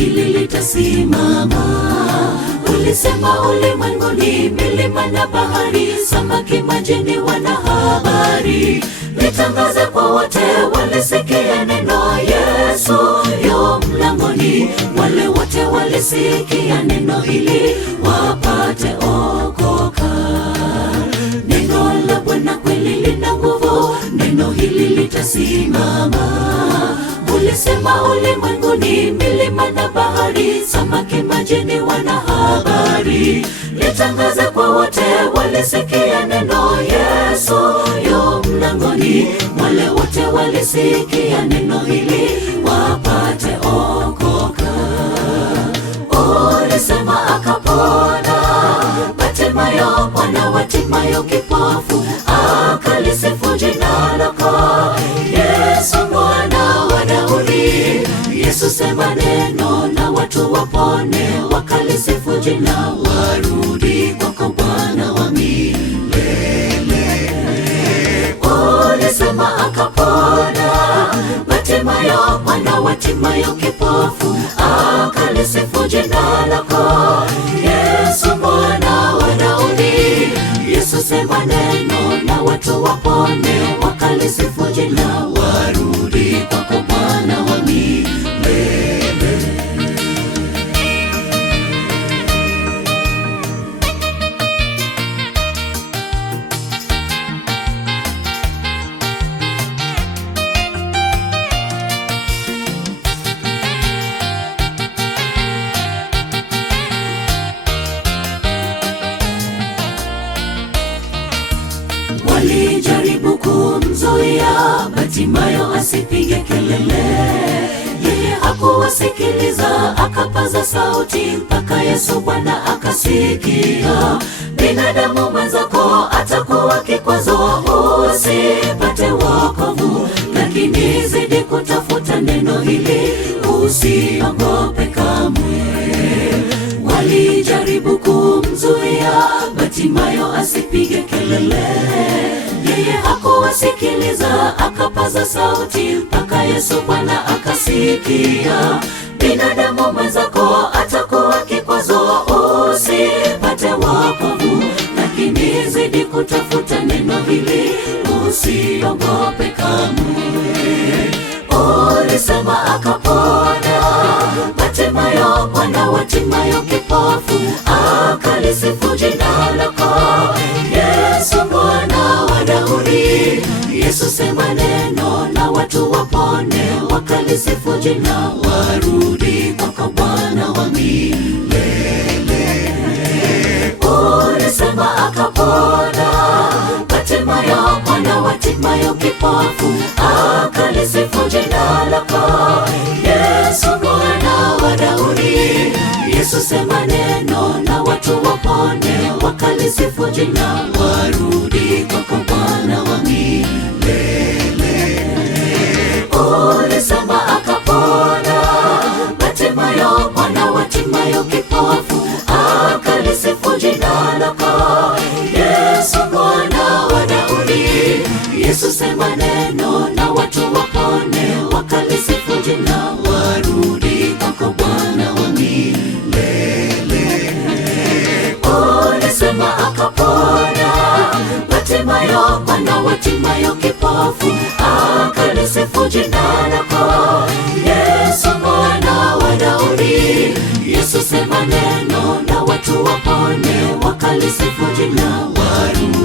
hili litasimama. Ulisema ulimwenguni, milima na bahari, samaki majini wana habari. Litangaze kwa wote walisikia neno, Yesu yu mlangoni. Wale wote walisikia neno hili wapate okoka. Neno la Bwana kweli lina nguvu, neno hili litasimama. Ulisema ulimwenguni, milima na bahari, samaki majini wana habari. Litangaze kwa wote walisikia neno, Yesu yu mlangoni. Wale wote walisikia neno hili wapate okoka. Ulisema akapona Bartimayo, mwana wa Timayo kipofu, akalisifu jina lako, Yesu mwana wa Daudi. Yesu sema neno na watu wapone, wakalisifu jina, warudi kwako Bwana wa milele. Ulisema akapona Bartimayo, mwana wa Timayo kipofu, akalisifu jina lako, Yesu mwana wa Daudi. Yesu sema neno na watu wapone, wakalisifu jina, warudi kwako Bwana wa milele. Walijaribu kumzuia Bartimayo asipige kelele, yeye hakuwasikiliza, akapaza sauti mpaka Yesu Bwana akasikia. Binadamu mwenzako atakuwa kikwazo, usipate wokovu, lakini zidi kutafuta neno hili, usiogope kamwe. Walijaribu kumzuia Bartimayo asipige kelele, yeye hakuwasikiliza, akapaza sauti mpaka Yesu Bwana akasikia. Binadamu mwenzako atakuwa kikwazo, usipate wokovu, lakini zidi kutafuta neno hili, usiogope kamwe. Ulisema akapona Bartimayo, mwana wa Timayo kipofu, akalisifu jina lako, Yesu mwana wa Daudi. Yesu sema neno na watu wapone, wakalisifu jina, warudi kwako Bwana wa milele. Ulisema akapona Bartimayo, mwana wa Timayo kipofu, akalisifu jina lako, Yesu mwana wa Daudi. Yesu sema neno na watu wapone, wakalisifu jina, warudi kwako Bwana wa milele. Ulisema akapona Bartimayo, mwana wa Timayo kipofu, akalisifu jina lako, Yesu mwana wa Daudi. Yesu sema neno na watu wapone, wakalisifu jina, warudi kwako Bwana wa milele. Ulisema akapona Bartimayo, mwana wa Timayo kipofu, akalisifu jina lako, Yesu mwana wa Daudi. Yesu sema neno na watu wapone, wakalisifu jina, warudi